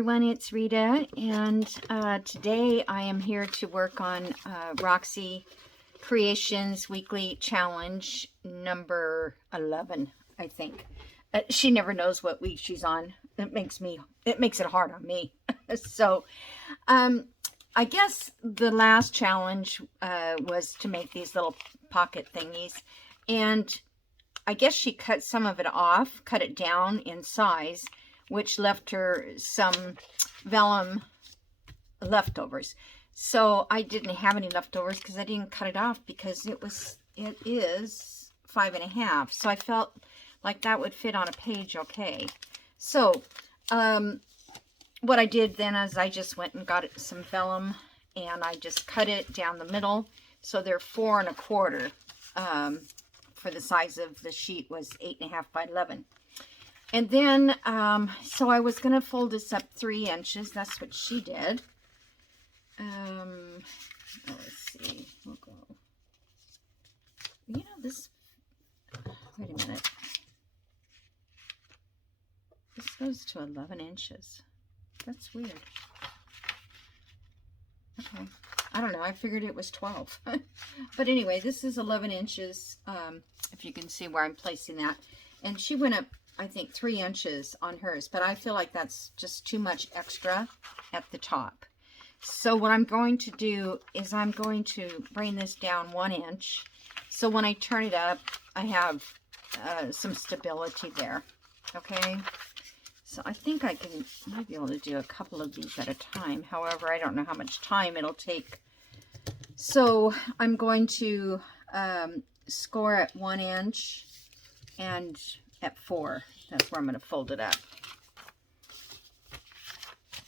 everyone, it's Rita, and today I am here to work on Roxy Creations Weekly Challenge number 11, I think. She never knows what week she's on. It makes it hard on me. So, I guess the last challenge was to make these little pocket thingies, and I guess she cut some of it off, cut it down in size, which left her some vellum leftovers. So I didn't have any leftovers because I didn't cut it off because it is 5.5. So I felt like that would fit on a page okay. So what I did then is I just went and got some vellum and I just cut it down the middle. So they're 4 1/4. For the size of the sheet was 8.5 by 11. And then, so I was going to fold this up 3 inches. That's what she did. Let's see. We'll go. You know, this, wait a minute. This goes to 11 inches. That's weird. Okay. I don't know. I figured it was 12. But anyway, this is 11 inches. If you can see where I'm placing that. And she went up, I think, 3 inches on hers, but I feel like that's just too much extra at the top. So what I'm going to do is I'm going to bring this down 1 inch. So when I turn it up, I have some stability there. Okay. So I think I might be able to do a couple of these at a time. However, I don't know how much time it'll take. So I'm going to score at 1 inch and at 4. That's where I'm going to fold it up.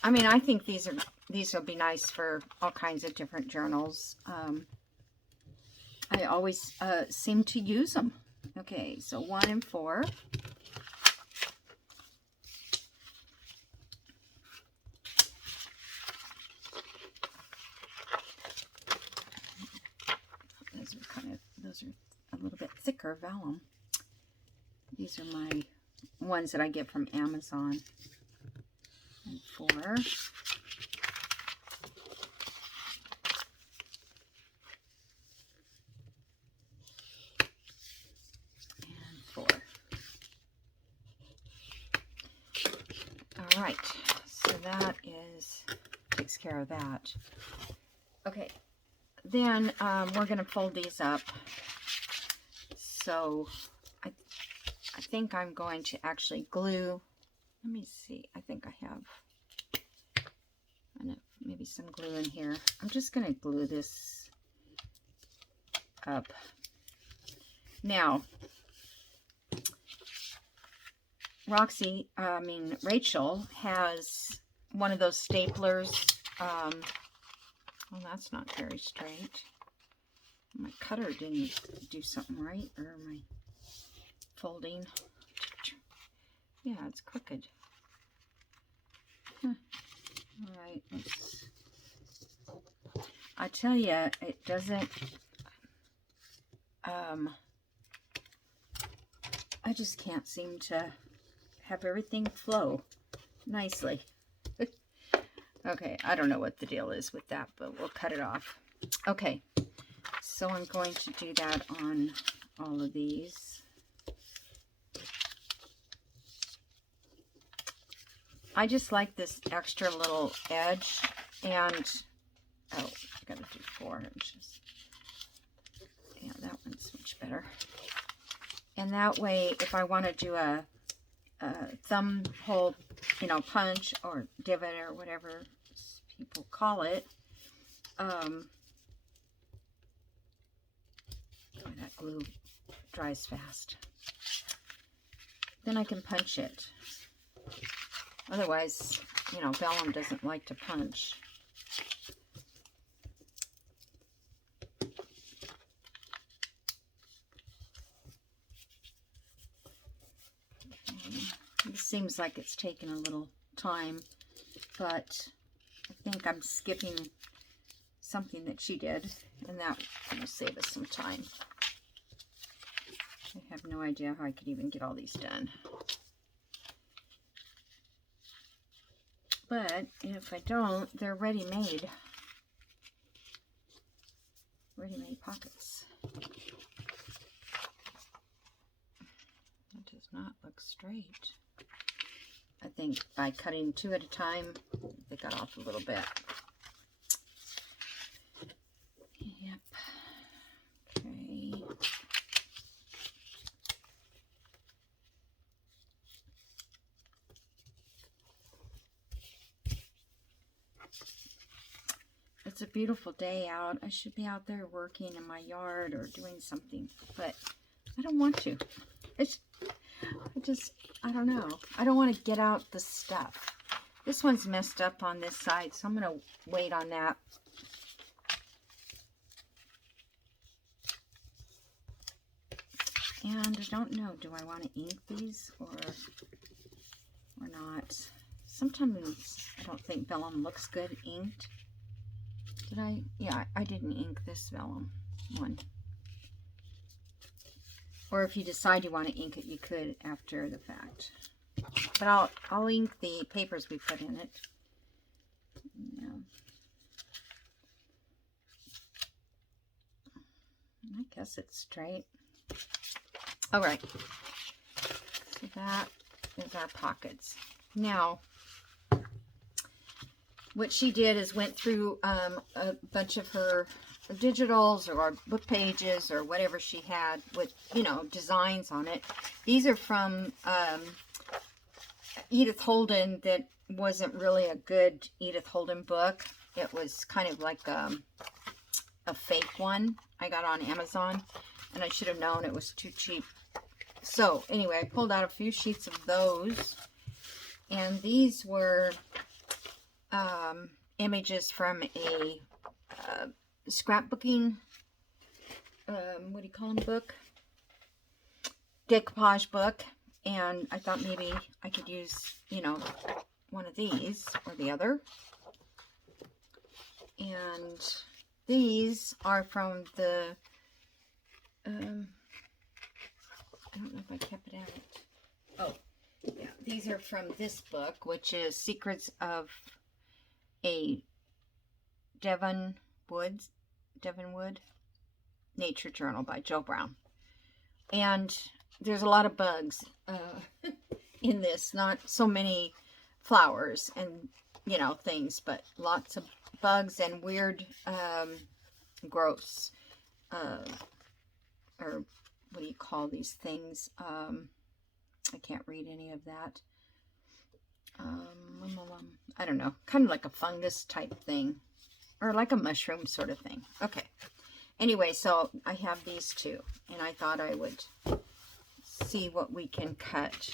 I mean, I think these will be nice for all kinds of different journals. I always seem to use them. Okay, so 1 and 4. Those are a little bit thicker vellum. These are my ones that I get from Amazon. And 4. And 4. All right, so that takes care of that. Okay, then we're going to fold these up. So I think I'm going to actually glue. Let me see. I think I have maybe some glue in here. I'm just going to glue this up. Now, Rachel has one of those staplers. Well, that's not very straight. My cutter didn't do something right, or my folding. Yeah, it's crooked. Huh. All right, I tell you, it doesn't. I just can't seem to have everything flow nicely. Okay, I don't know what the deal is with that, but we'll cut it off. Okay, so I'm going to do that on all of these. I just like this extra little edge, and oh, I gotta do 4 inches. Yeah, that one's much better. And that way, if I want to do a thumb hole, punch or divot or whatever people call it, that glue dries fast. Then I can punch it. Otherwise, vellum doesn't like to punch. It seems like it's taken a little time, but I think I'm skipping something that she did, and that will save us some time. I have no idea how I could even get all these done. But if I don't, they're ready-made. Ready-made pockets. That does not look straight. I think by cutting 2 at a time, they got off a little bit. Yep. Okay. It's a beautiful day out. I should be out there working in my yard or doing something, but I don't want to. I don't know. I don't want to get out the stuff. This one's messed up on this side, so I'm going to wait on that. And I don't know, do I want to ink these or not? Sometimes I don't think vellum looks good inked. Did I? Yeah, I didn't ink this vellum one. Or if you decide you want to ink it, you could after the fact. But I'll ink the papers we put in it. Yeah. I guess it's straight. All right. So that is our pockets. Now, what she did is went through a bunch of her digitals or book pages or whatever she had with, you know, designs on it. These are from Edith Holden. That wasn't really a good Edith Holden book. It was kind of like a fake one I got on Amazon, and I should have known it was too cheap. So anyway, I pulled out a few sheets of those, and these were images from a scrapbooking, what do you call them, book? Decoupage book. And I thought maybe I could use, you know, one of these or the other. And these are from the, I don't know if I kept it out. Oh, yeah. These are from this book, which is Secrets of a Devonwood Nature Journal by Jo Brown. And there's a lot of bugs in this. Not so many flowers and, you know, things, but lots of bugs and weird growths. Or what do you call these things? I can't read any of that. I don't know. Kind of like a fungus type thing. Or like a mushroom sort of thing. Okay. Anyway, so I have these two. And I thought I would see what we can cut.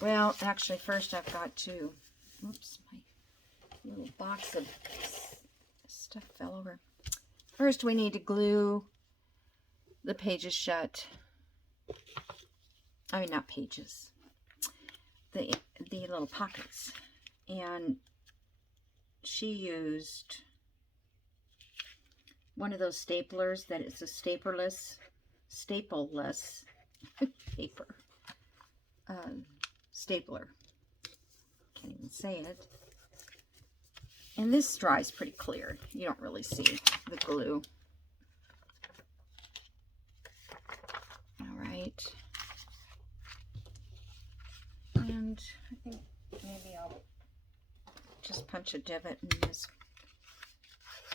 Well, actually, first I've got to... Oops, my little box of stuff fell over. First, we need to glue the pages shut. I mean, not pages. The little pockets. And she used one of those staplers that is a stapleless paper. Stapler. Can't even say it. And this dries pretty clear. You don't really see the glue. All right. And I think maybe I'll just punch a divot in this.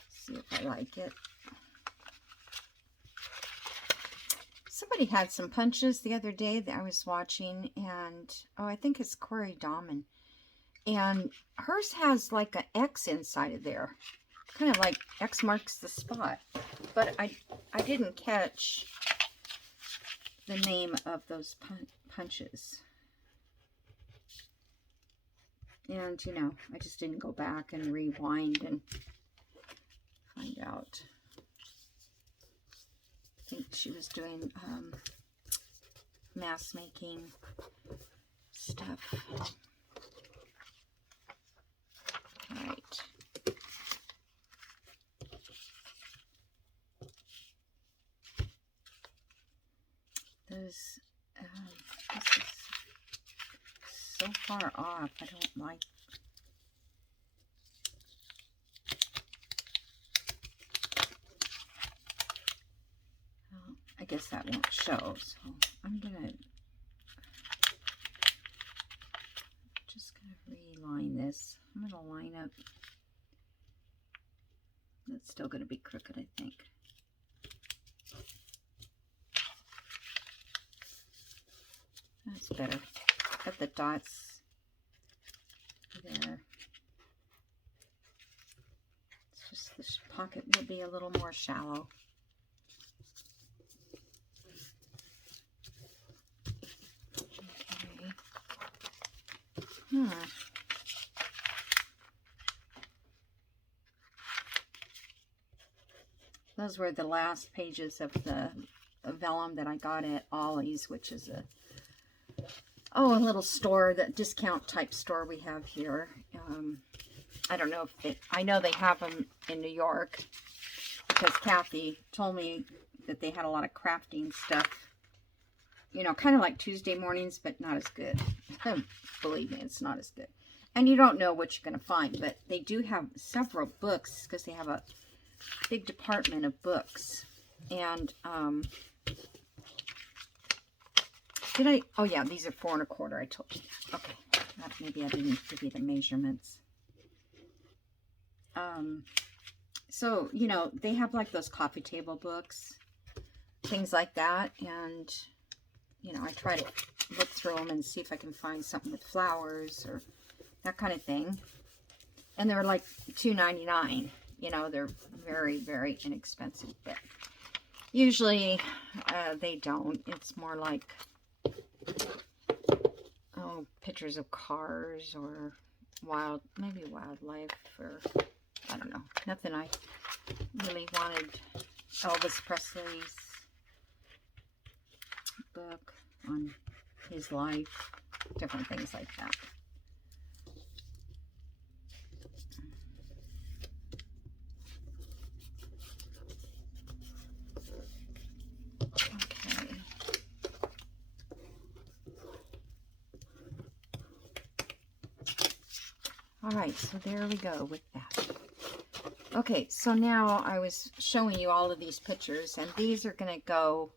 See if I like it. Somebody had some punches the other day that I was watching, and oh, I think it's Corey Dahman. And hers has like an X inside of there. Kind of like X marks the spot. But I didn't catch the name of those punches. And, you know, I just didn't go back and rewind and find out. I think she was doing mask making stuff. All right. Those, this is so far off. I don't like. Well, I guess that won't show, so I'm gonna just reline this. I'm gonna line up. That's still gonna be crooked, I think. That's better. Got the dots there. It's just this pocket will be a little more shallow. Okay. Those were the last pages of the vellum that I got at Ollie's, which is a little store, that discount type store we have here. I don't know if I know they have them in New York, because Kathy told me that they had a lot of crafting stuff, you know, kind of like Tuesday mornings, but not as good. Believe me, it's not as good. And you don't know what you're going to find, but they do have several books, because they have a big department of books. And oh yeah, these are 4 1/4. I told you. Okay, maybe I didn't give you the measurements. So, you know, they have like those coffee table books, things like that. And, you know, I try to look through them and see if I can find something with flowers or that kind of thing. And they're like $2.99. You know, they're very, very inexpensive. But usually they don't. It's more like, oh, pictures of cars or maybe wildlife, or I don't know. Nothing I really wanted. Elvis Presley's book on his life, different things like that. Okay. All right, so there we go with that. Okay, so now I was showing you all of these pictures, and these are going to go,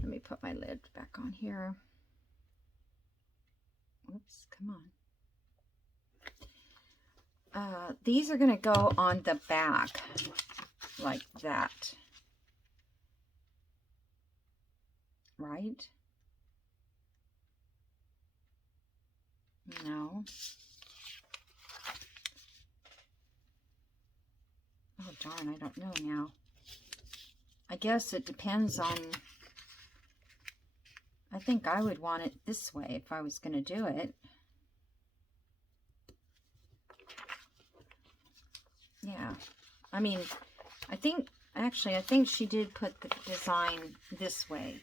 let me put my lid back on here. Oops, come on. These are going to go on the back, like that. Right? No. Oh, darn, I don't know now. I guess it depends on, I think I would want it this way if I was going to do it. Yeah. I mean, I think she did put the design this way.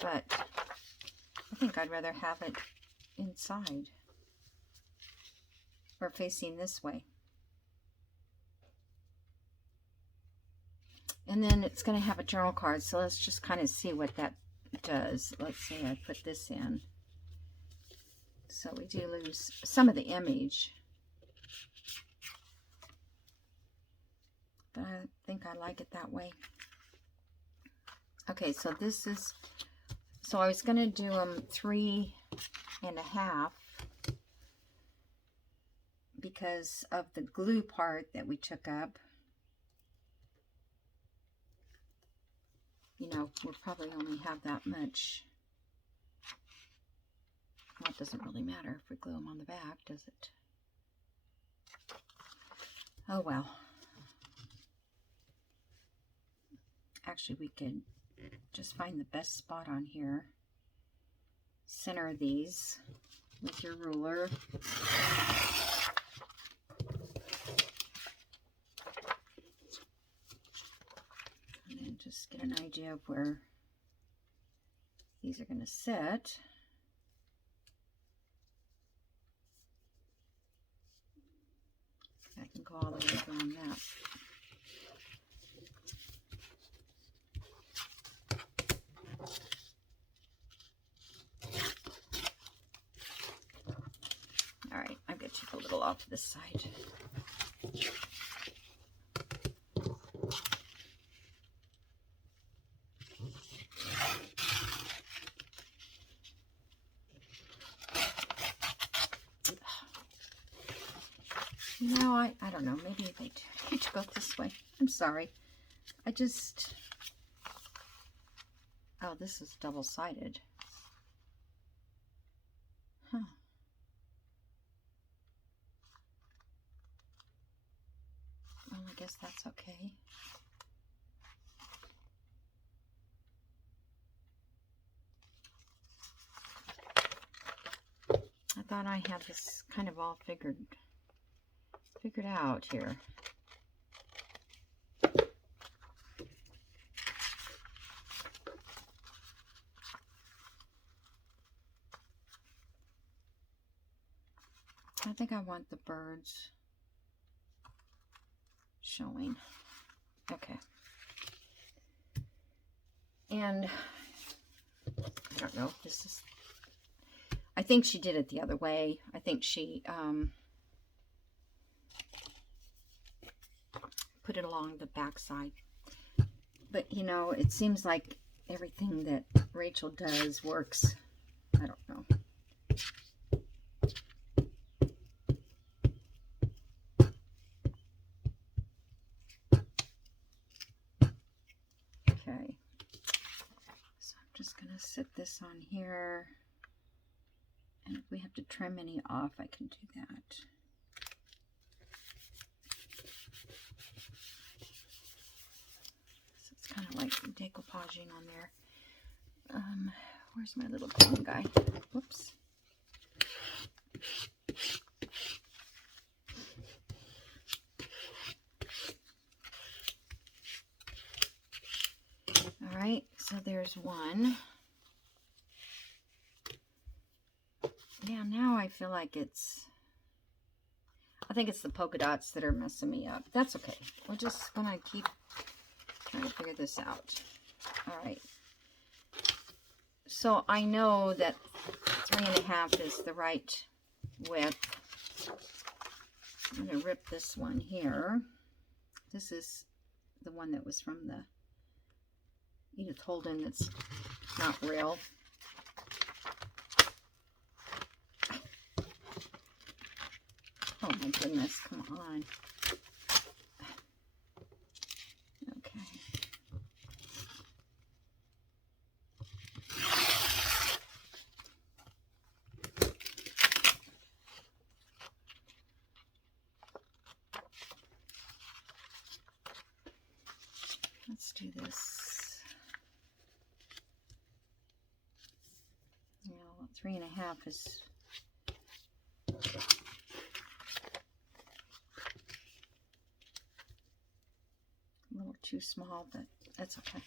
But I think I'd rather have it inside or facing this way. And then it's going to have a journal card, so let's just kind of see what that does. Let's say I put this in. So we do lose some of the image. But I think I like it that way. Okay, so this is, so I was going to do them 3 1/2 because of the glue part that we took up. You know, we'll probably only have that much. Well, it doesn't really matter if we glue them on the back, does it? Oh, well. Actually, we could just find the best spot on here. Center these with your ruler. And then just get an idea of where these are going to sit. I can go all the way around that. to take a little off this side. No, I don't know. Maybe I need to go this way. I'm sorry. I just... Oh, this is double-sided. Huh. Well, I guess that's okay. I thought I had this kind of all figured out here. I think I want the birds showing. Okay. And I don't know, this is, I think she did it the other way. I think she put it along the back side. But you know, it seems like everything that Rachel does works. I don't know. Okay. So I'm just going to sit this on here. And if we have to trim any off, I can do that. So it's kind of like decoupaging on there. Where's my little pen guy? Whoops. All right, so there's one. Yeah, now I feel like I think it's the polka dots that are messing me up. That's okay. We're just gonna keep trying to figure this out. All right. So I know that 3.5 is the right width. I'm gonna rip this one here. This is the one that was from the Edith Holden that's not real. Oh my goodness, come on. Okay. Let's do this. You know, 3.5 is a little too small, but that's okay.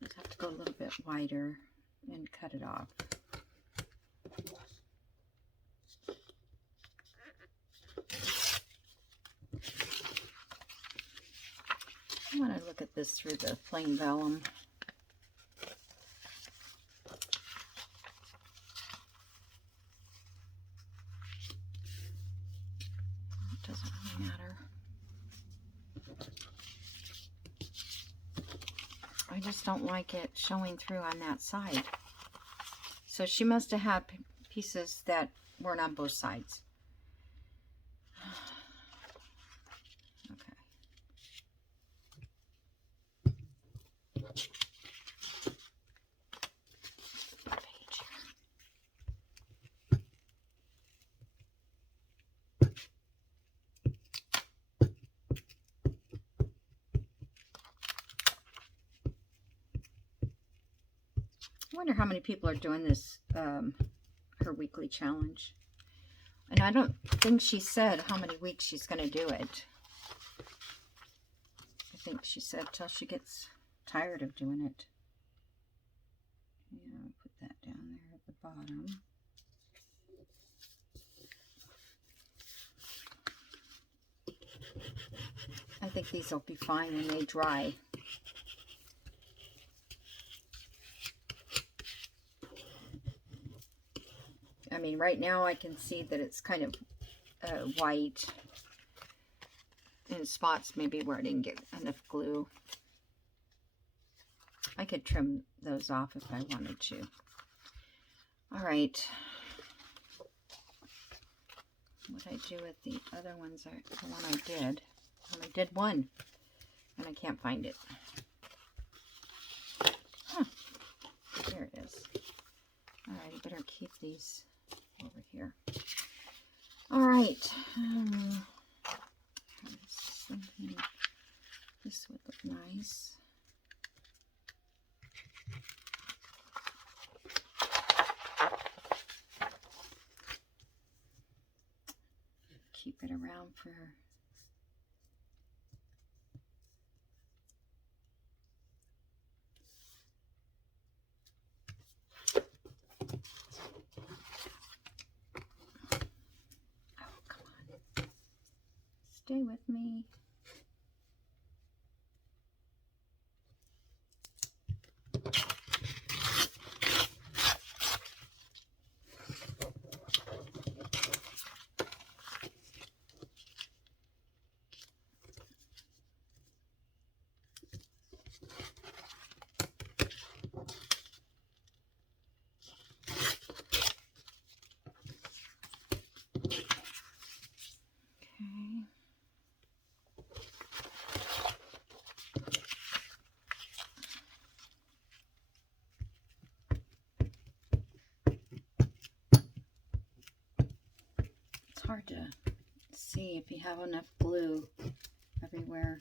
Just have to go a little bit wider and cut it off. I want to look at this through the plain vellum. It doesn't really matter. I just don't like it showing through on that side. So she must have had pieces that weren't on both sides. Okay. Page here. I wonder how many people are doing this, her weekly challenge. And I don't think she said how many weeks she's going to do it. I think she said till she gets tired of doing it. Yeah, I'll put that down there at the bottom. I think these will be fine when they dry. I mean, right now I can see that it's kind of white and spots maybe where I didn't get enough glue. I could trim those off if I wanted to. All right. What did I do with the other ones? The one I did. I only did one, and I can't find it. Huh. There it is. All right, I better keep these over here. All right. Something. This would look nice. Keep it around for oh, come on. Stay with me. Hard to see if you have enough glue everywhere.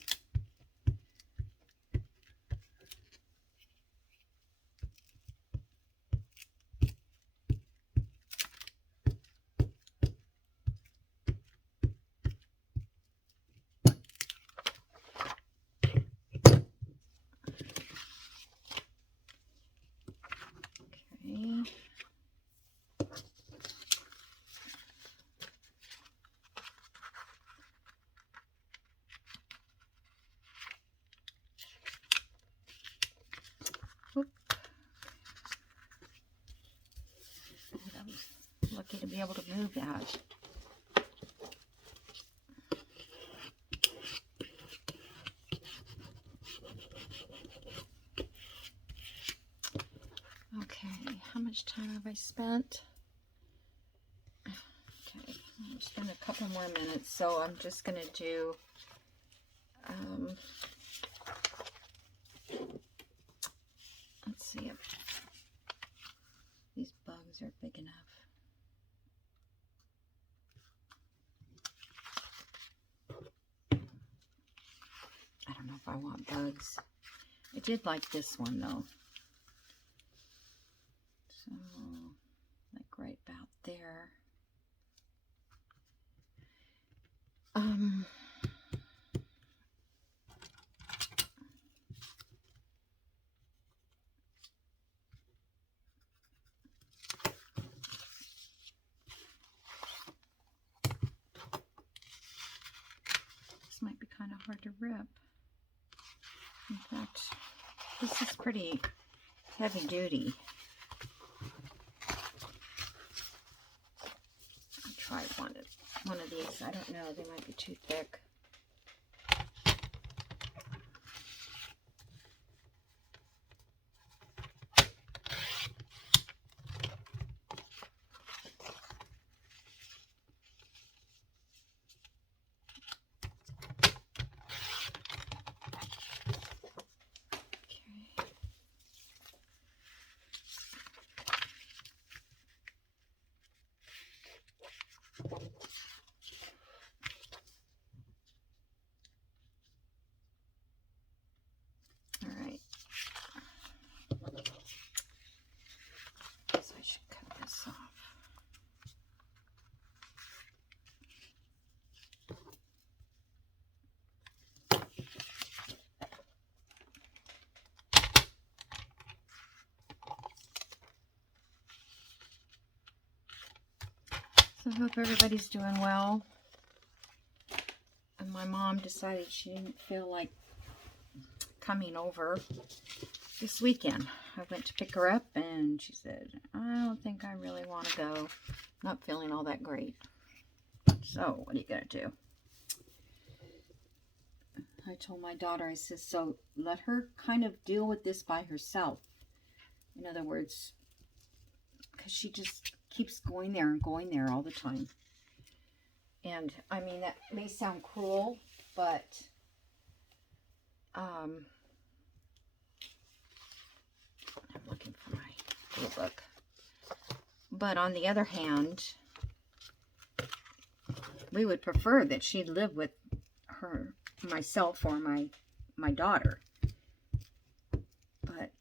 Okay. I'm lucky to be able to move that. Okay, how much time have I spent? Okay, I'll spend a couple more minutes, so I'm just going to do let's see if these bugs are big enough. I don't know if I want bugs. I did like this one though. So, like right about there. This might be kind of hard to rip. In fact, this is pretty heavy duty. I'll try one of these. I don't know, they might be too thick. So I hope everybody's doing well. And my mom decided she didn't feel like coming over this weekend. I went to pick her up and she said, I don't think I really want to go. Not feeling all that great. So what are you going to do? I told my daughter, I said, so let her kind of deal with this by herself. In other words, because she just keeps going there and going there all the time. And I mean, that may sound cruel, but I'm looking for my little book. But on the other hand, we would prefer that she live with myself or my daughter. But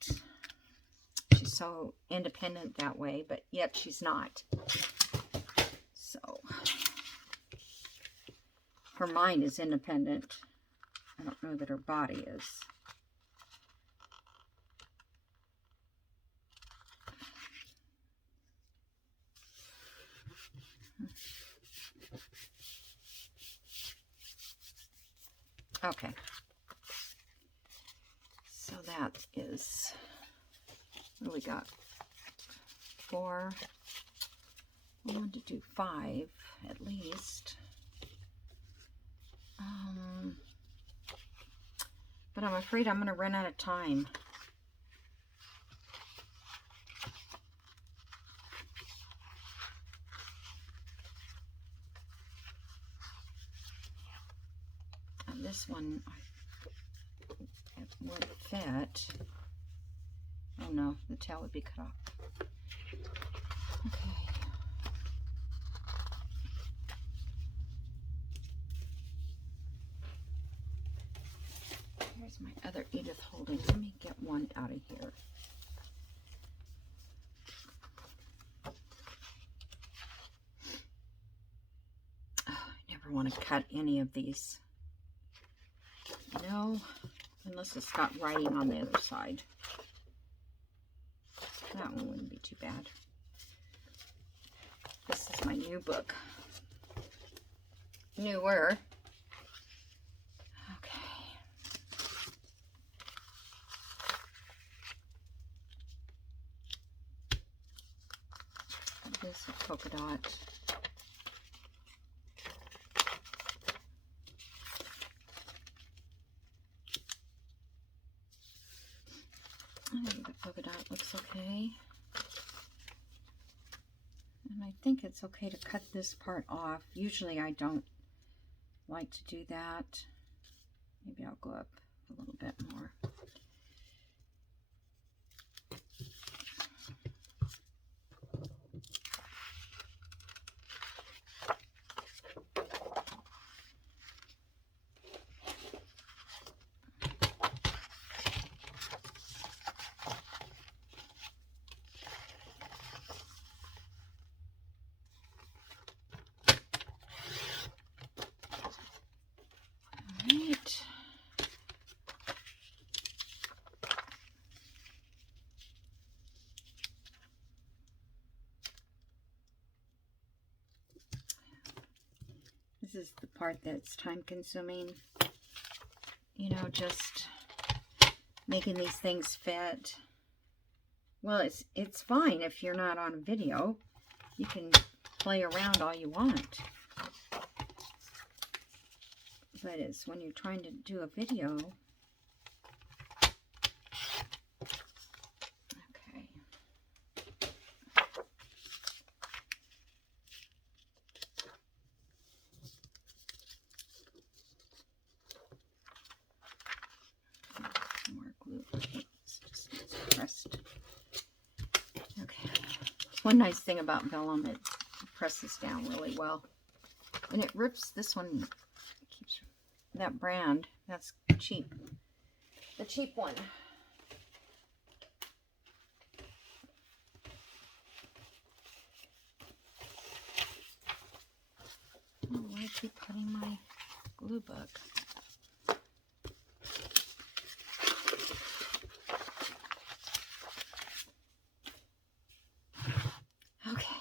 she's so independent that way, but yet she's not. So her mind is independent. I don't know that her body is. Okay. So that is, what do we got? 4. I want to do 5 at least. But I'm afraid I'm going to run out of time. And this one, it would fit. Oh no, the tail would be cut off. Okay. Here's my other Edith Holdings. Let me get one out of here. Oh, I never want to cut any of these. No, unless it's got writing on the other side. That one wouldn't be too bad. This is my new book. Newer. This is a polka dot. I think the polka dot looks okay. And I think it's okay to cut this part off. Usually I don't like to do that. Maybe I'll go up a little bit more. This is the part that's time consuming. You know, just making these things fit. Well, it's fine if you're not on video. You can play around all you want. But it's when you're trying to do a video. Okay. More glue. It's just pressed. Okay. One nice thing about vellum, it presses down really well. And it rips this one. Keeps that brand. That's cheap. The cheap one. Oh, why do I keep cutting my glue book? Okay.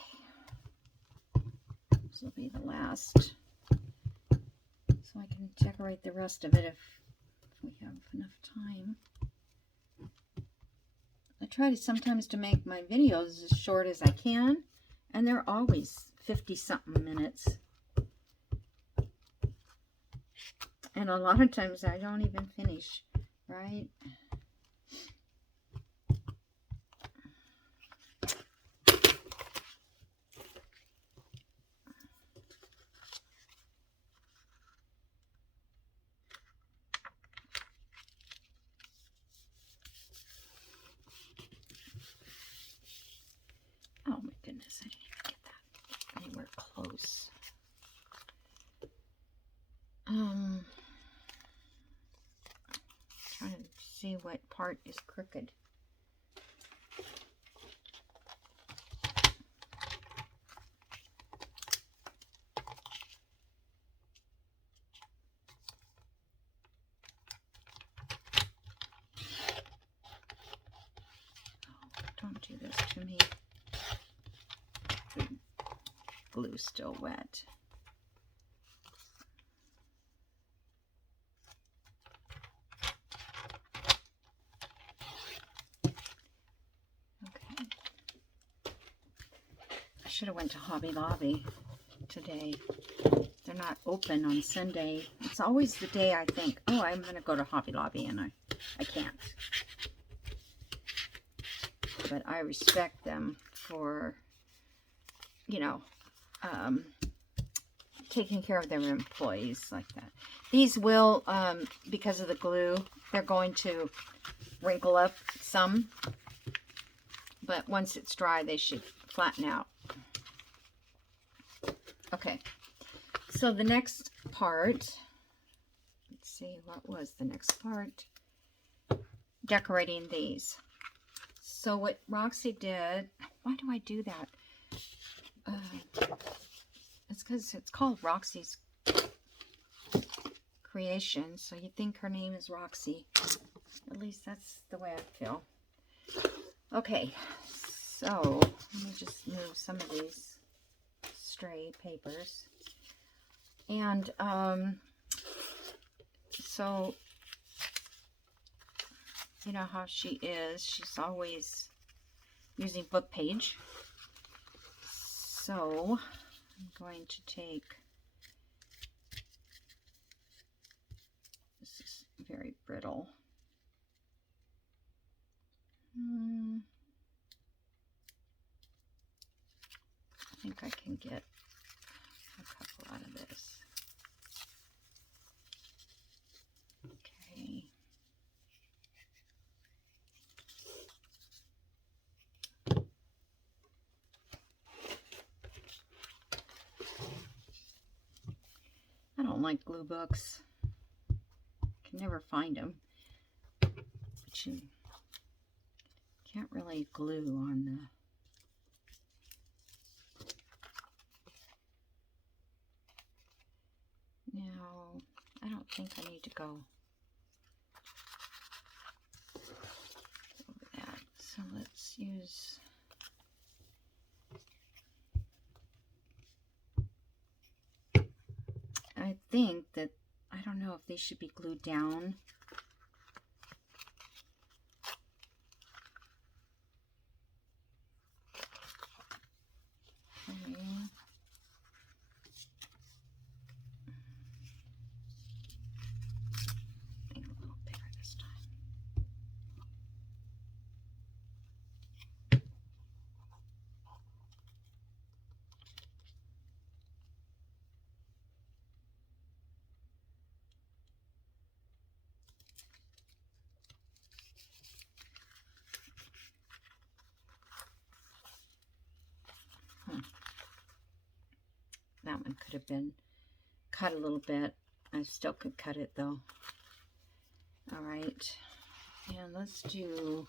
This will be the last. So I can decorate the rest of it if we have enough time. The try to sometimes to make my videos as short as I can, and they're always 50-something minutes. And a lot of times I don't even finish, right? Oh my goodness, I didn't even get that anywhere close. Trying to see what part is crooked. Don't do this to me. The glue's still wet. Okay. I should have went to Hobby Lobby today. They're not open on Sunday. It's always the day I think, oh, I'm going to go to Hobby Lobby, and I can't. But I respect them for, you know, taking care of their employees like that. These will, because of the glue, they're going to wrinkle up some. But once it's dry, they should flatten out. Okay. So the next part, let's see, what was the next part? Decorating these. So what Roxy did, why do I do that? It's because it's called Roxy's Creation, so you think her name is Roxy. At least that's the way I feel. Okay, so let me just move some of these stray papers. And so you know how she is. She's always using book page. So I'm going to take, this is very brittle. I think I can get a couple out of this. Okay. I don't like glue books. Can never find them. But you can't really glue on the... Now, I don't think I need to go over that. So let's use... I think that, I don't know if they should be glued down. Okay. Make it a little bigger this time. That one could have been cut a little bit. I still could cut it though. All right, and let's do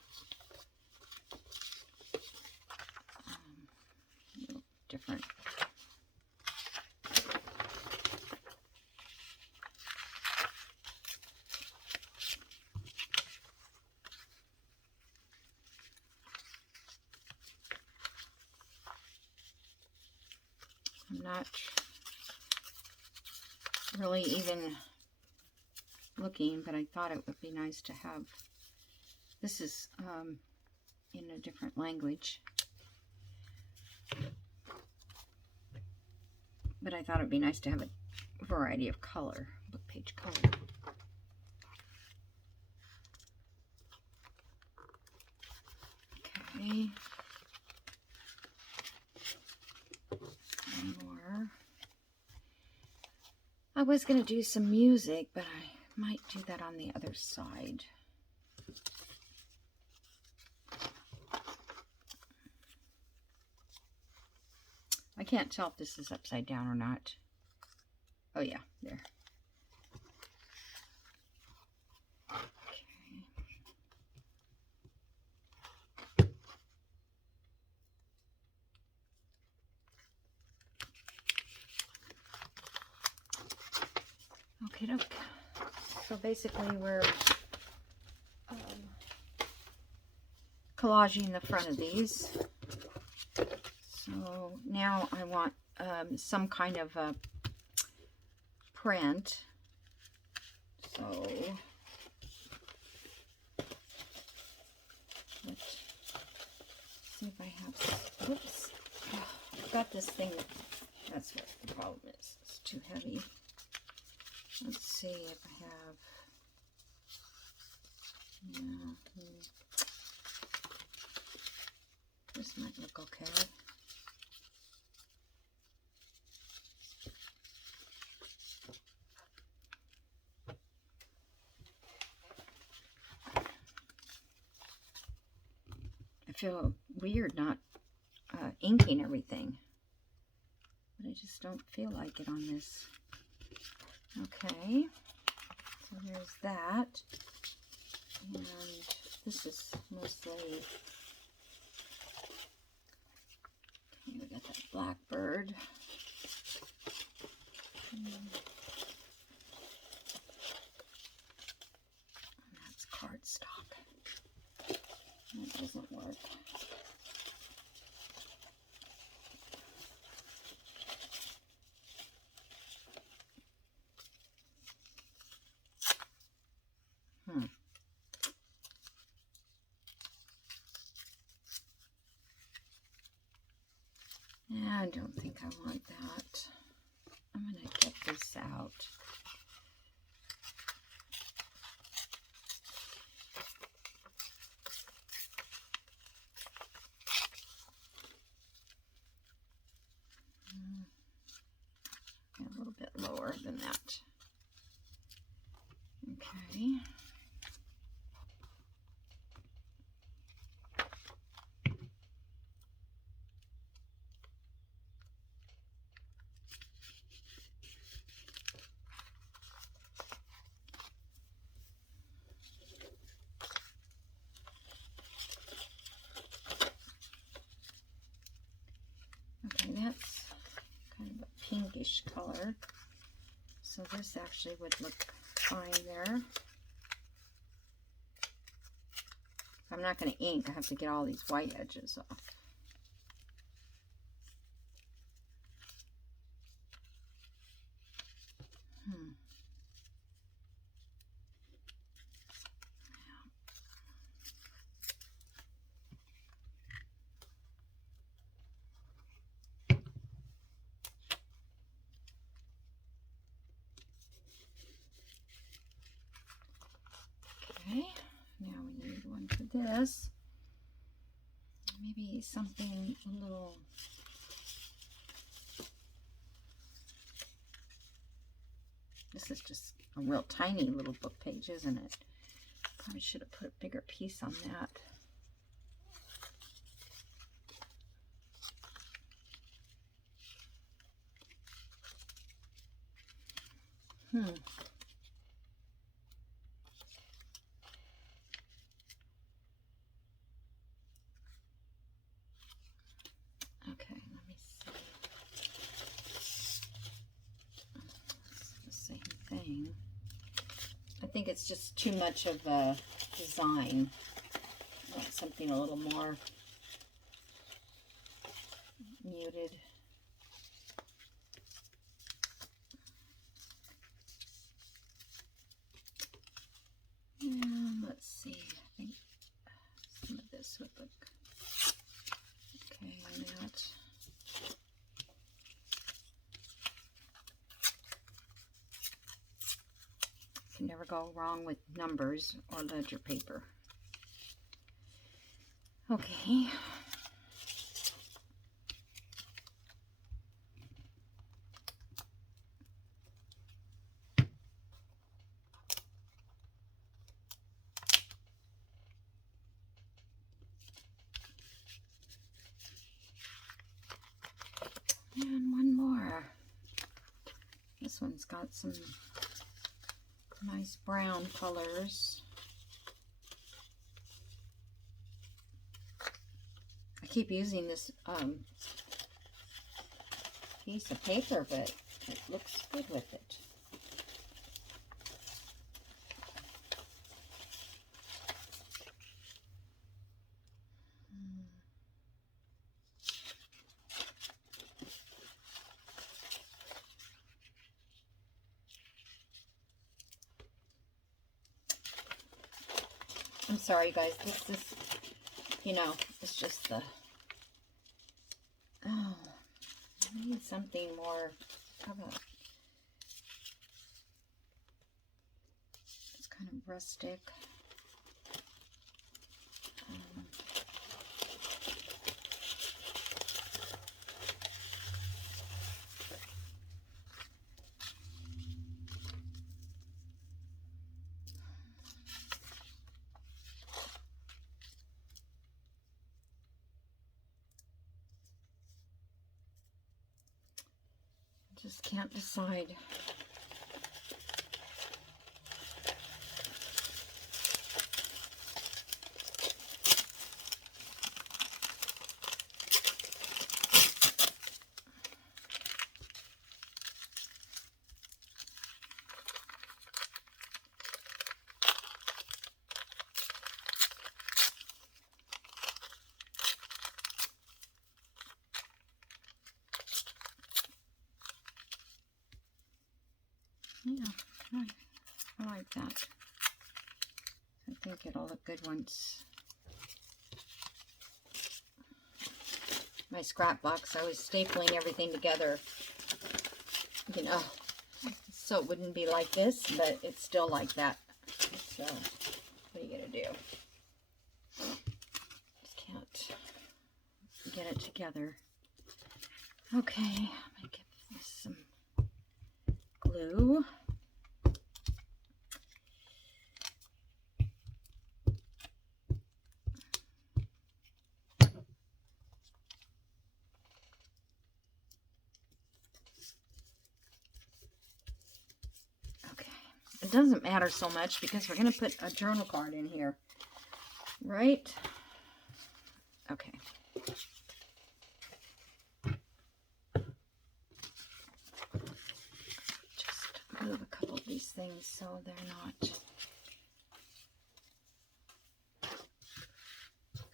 a little different. I'm not really even looking, but I thought it would be nice to have. This is in a different language. But I thought it'd be nice to have a variety of color, book page color. Okay. One more. I was going to do some music, but I might do that on the other side. I can't tell if this is upside down or not. Oh yeah, there. Okay, okay. So basically we're collaging the front of these. So now I want some kind of a print. So let's see if I have, whoops, oh, I've got this thing, that's what the problem is, it's too heavy. Let's see if I have, yeah, this might look okay. I feel weird not inking everything, but I just don't feel like it on this. Okay, so there's that, and this is mostly, okay, we got that blackbird. And that's cardstock. That doesn't work. I don't think I want that. I'm going to get this out. A little bit lower than that. Okay. Okay, that's kind of a pinkish color. So this actually would look fine there. If I'm not going to ink, I have to get all these white edges off. Okay, now we need one for this. Maybe something a little, this is just a real tiny little book page, isn't it? Probably should have put a bigger piece on that. Okay, let me see. It's the same thing. I think it's just too much of a design. I want something a little more muted. And let's see, I think some of this would Look. Okay, and that. Can never go wrong with numbers or ledger paper. Okay. And one more. This one's got some nice brown colors. I keep using this piece of paper, but it looks good with it. I'm sorry, guys. This is, you know, it's just the... Oh, I need something more... How about... It's kind of rustic. Just can't decide. Yeah, I like that. I think it'll look good once. My scrap box, I was stapling everything together, you know, so it wouldn't be like this, but it's still like that. So, what are you gonna do? Just can't get it together. Okay, I'm gonna give this some glue. It doesn't matter so much because we're going to put a journal card in here, right? Okay. Just move a couple of these things so they're not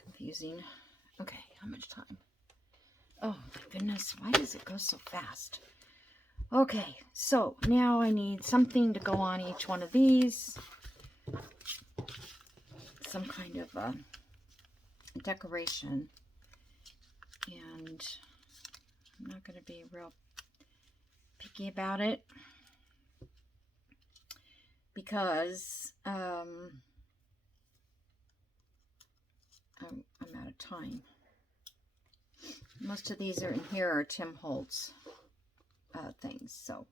confusing. Okay, how much time? Oh my goodness, why does it go so fast? Okay, so now I need something to go on each one of these. Some kind of decoration. And I'm not going to be real picky about it because I'm out of time. Most of these are in here are Tim Holtz things, so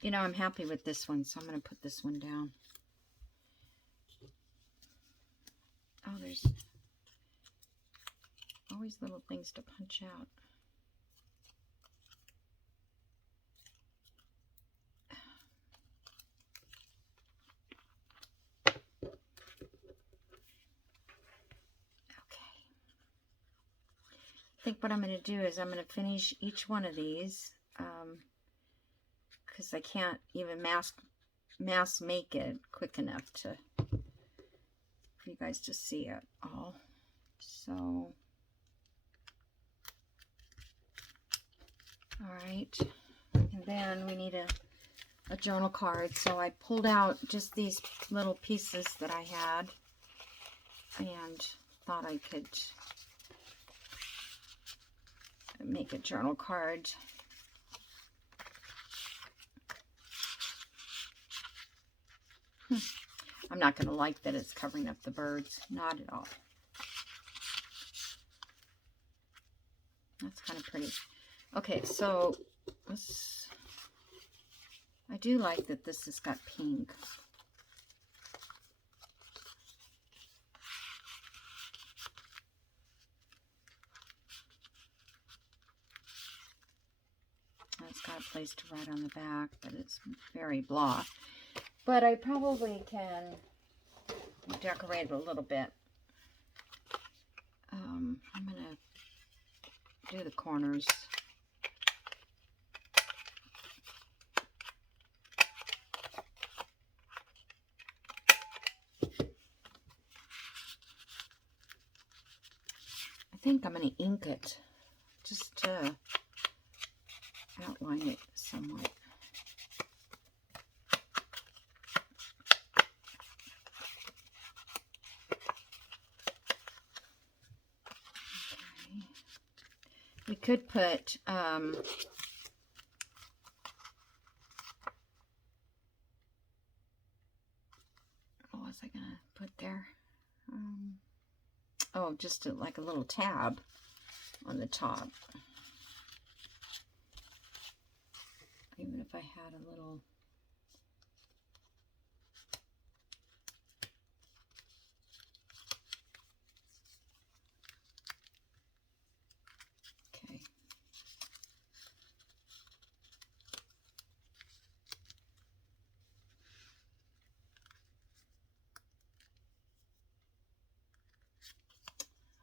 you know, I'm happy with this one, so I'm going to put this one down. Oh, there's always little things to punch out. Okay. I think what I'm going to do is I'm going to finish each one of these because I can't even mass make it quick enough for you guys to see it all. So, all right, and then we need a journal card. So I pulled out just these little pieces that I had, and thought I could make a journal card. I'm not going to like that it's covering up the birds. Not at all. That's kind of pretty. Okay, so I do like that this has got pink. It's got a place to write on the back, but it's very blah. But I probably can decorate it a little bit. I'm going to do the corners. I think I'm going to ink it just to outline it somewhat. Okay. We could put what was I gonna put there? Oh, just like a little tab on the top. Even if I had a little. Okay.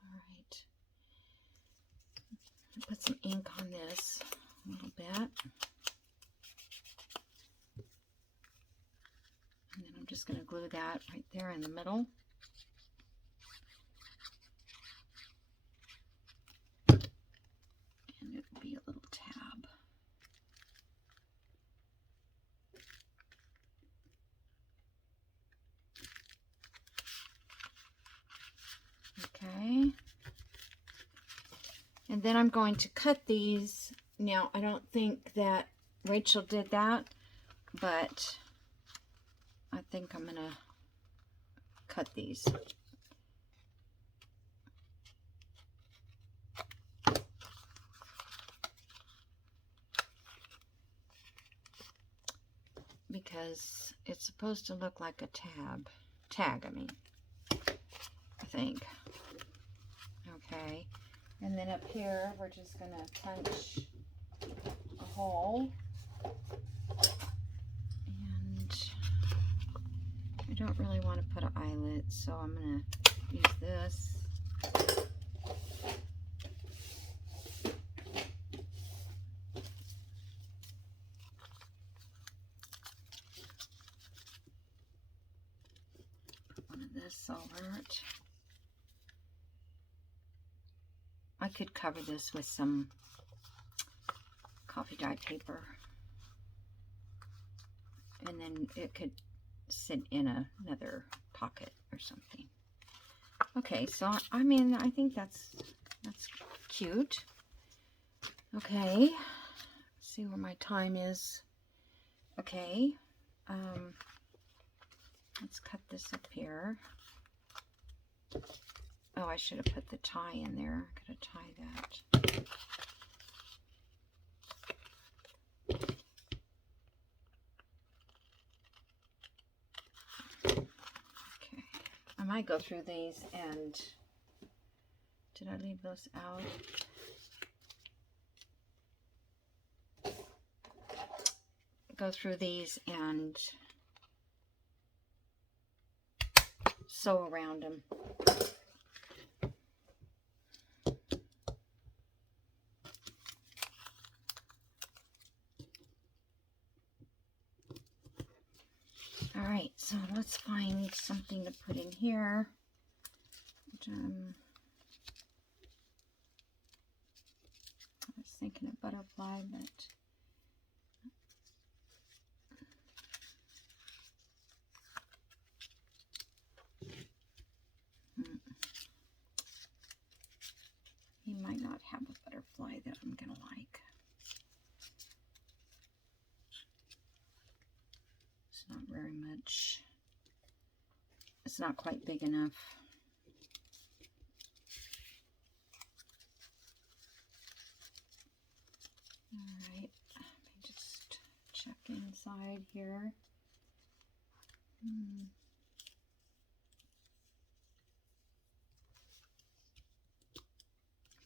All right. Put some ink on this a little bit. And then I'm just going to glue that right there in the middle. And it will be a little tab. Okay. And then I'm going to cut these. Now, I don't think that Rachel did that, but I think I'm going to cut these. Because it's supposed to look like a tag, I mean, I think. Okay. And then up here, we're just going to punch a hole. And I don't really want to put an eyelet, so I'm going to use this. Put one of this over it. I could cover this with some coffee dye paper, and then it could sit in another pocket or something. Okay, so I mean, I think that's cute. Okay, let's see where my time is. Okay, let's cut this up here. Oh, I should have put the tie in there. I gotta tie that. Okay, I might go through these and did I leave those out? Go through these and sew around them. All right, so let's find something to put in here. I was thinking a butterfly, but It's not quite big enough. All right, let me just check inside here.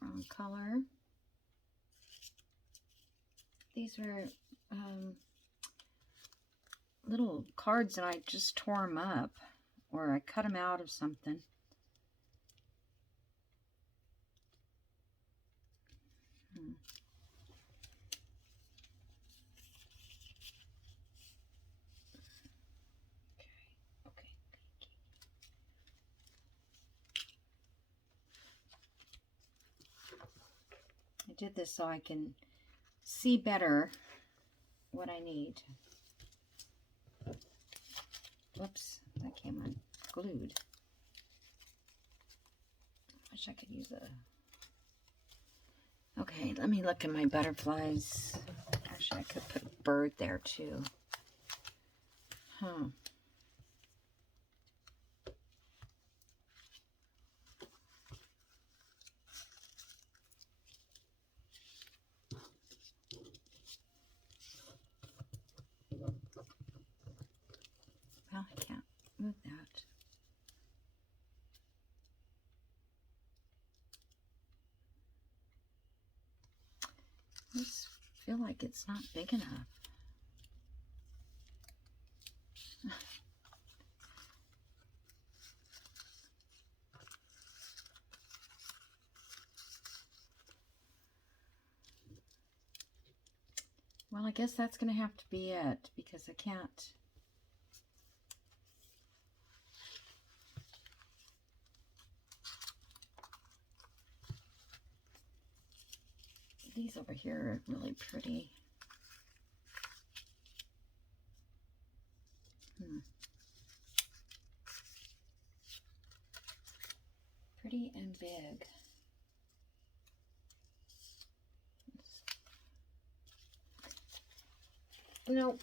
Wrong color. These were little cards and I just tore them up, or I cut them out of something. Okay. I did this so I can see better what I need. Whoops, that came unglued. Wish I could use a... Okay, let me look at my butterflies. Actually, I could put a bird there too. Huh. Well, I can't move that. I just feel like it's not big enough. Well, I guess that's going to have to be it, because I can't. These over here are really pretty. Pretty and big. No,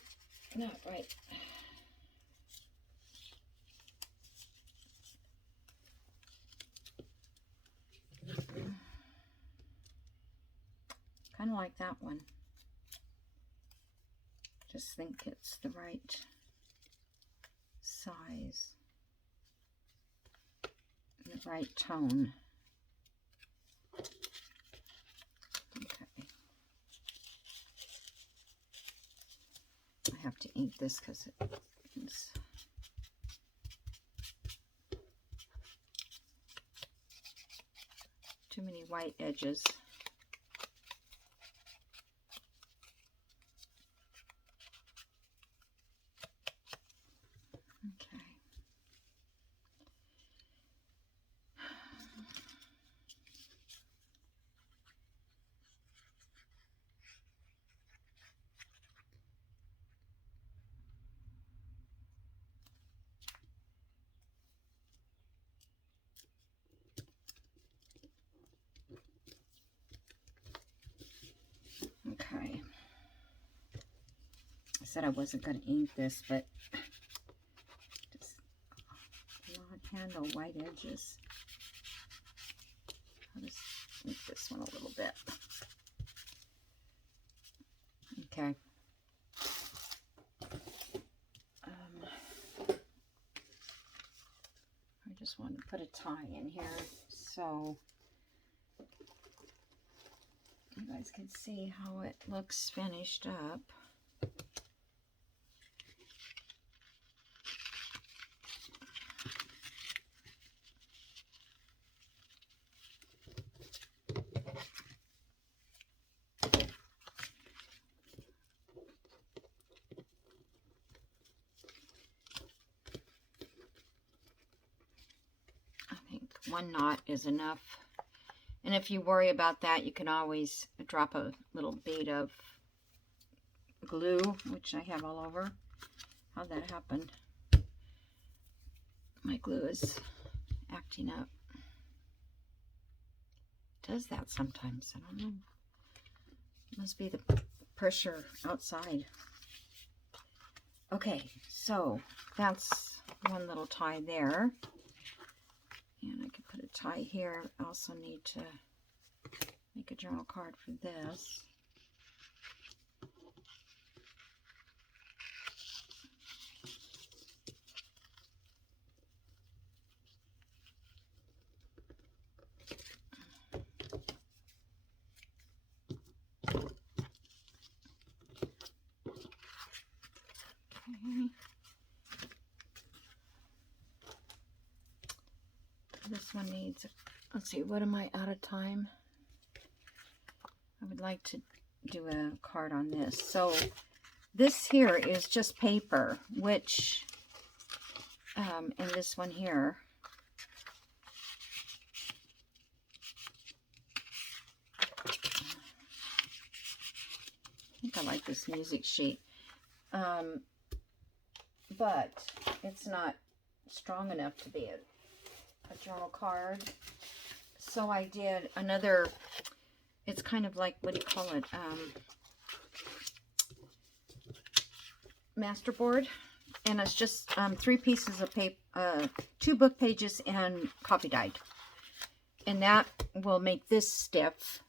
not right. Kind of like that one. Just think it's the right size, the right tone. Okay. I have to ink this because it's too many white edges. Okay. Okay. I said I wasn't going to ink this, but just cannot handle white edges. I'll just ink this one a little bit. Okay. I just want to put a tie in here so you guys can see how it looks finished up. One knot is enough, and if you worry about that, you can always drop a little bead of glue, which I have all over. How'd that happen? My glue is acting up. It does that sometimes. I don't know. It must be the pressure outside. Okay, so that's one little tie there. And I can put a tie here. I also need to make a journal card for this. Okay. This one needs, let's see, what am I out of time? I would like to do a card on this. So this here is just paper, which, and this one here, I think I like this music sheet, but it's not strong enough to be a journal card. So I did another, it's kind of like, what do you call it, masterboard, and it's just 3 pieces of paper, 2 book pages and coffee dyed, and that will make this stiff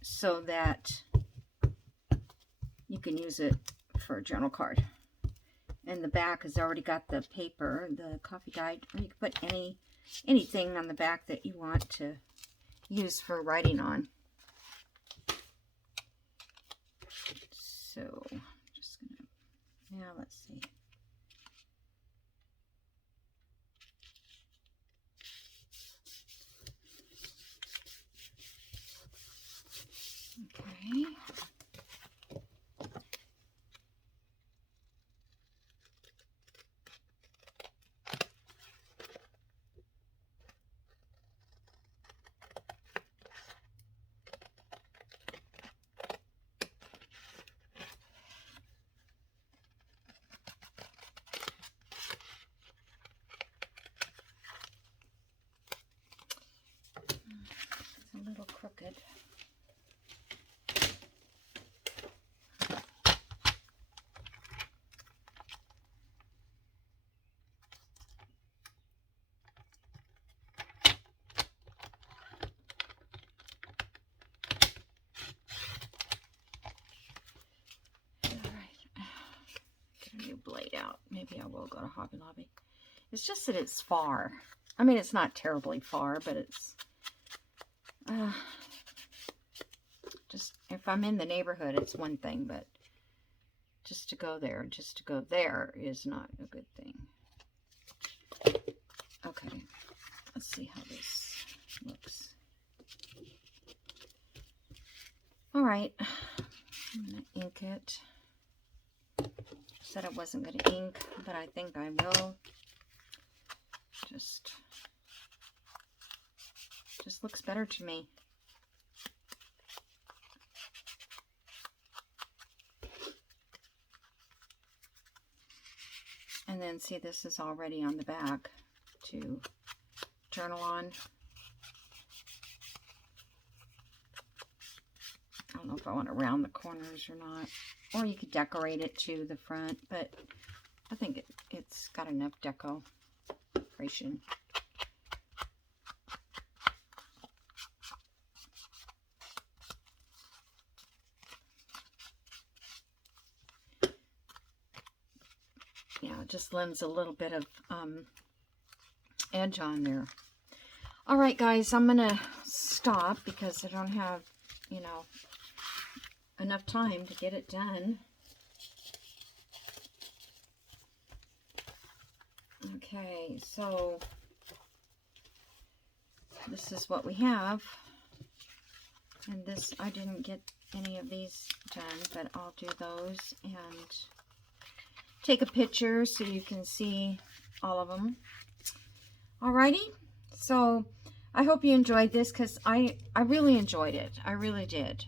so that you can use it for a journal card. And the back has already got the paper, the coffee dyed, or you can put anything on the back that you want to use for writing on. So I'm just gonna, now let's see. Okay. It's a little crooked. Blade out. Maybe I will go to Hobby Lobby. It's just that it's far. I mean, it's not terribly far, but it's just, if I'm in the neighborhood, it's one thing, but just to go there is not a good thing. Okay, let's see how this looks. All right, I'm gonna ink it. Said I wasn't going to ink, but I think I will. Just looks better to me. And then see, this is already on the back to journal on. I don't know if I want to round the corners or not. Or you could decorate it to the front, but I think it's got enough decoration. Yeah, it just lends a little bit of edge on there. All right, guys, I'm going to stop because I don't have, you know, enough time to get it done. Okay, so this is what we have. And this, I didn't get any of these done, but I'll do those and take a picture so you can see all of them. Alrighty, so I hope you enjoyed this because I really enjoyed it. I really did.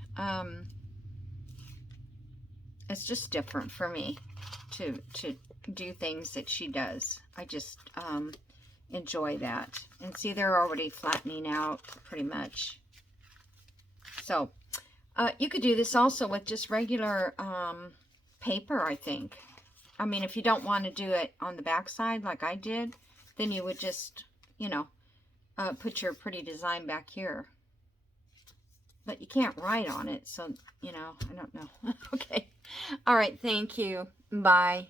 It's just different for me to do things that she does. I just enjoy that. And see, they're already flattening out pretty much. So you could do this also with just regular paper, I think. I mean, if you don't want to do it on the back side like I did, then you would just, you know, put your pretty design back here. But you can't write on it, so, you know, I don't know. Okay. All right, thank you. Bye.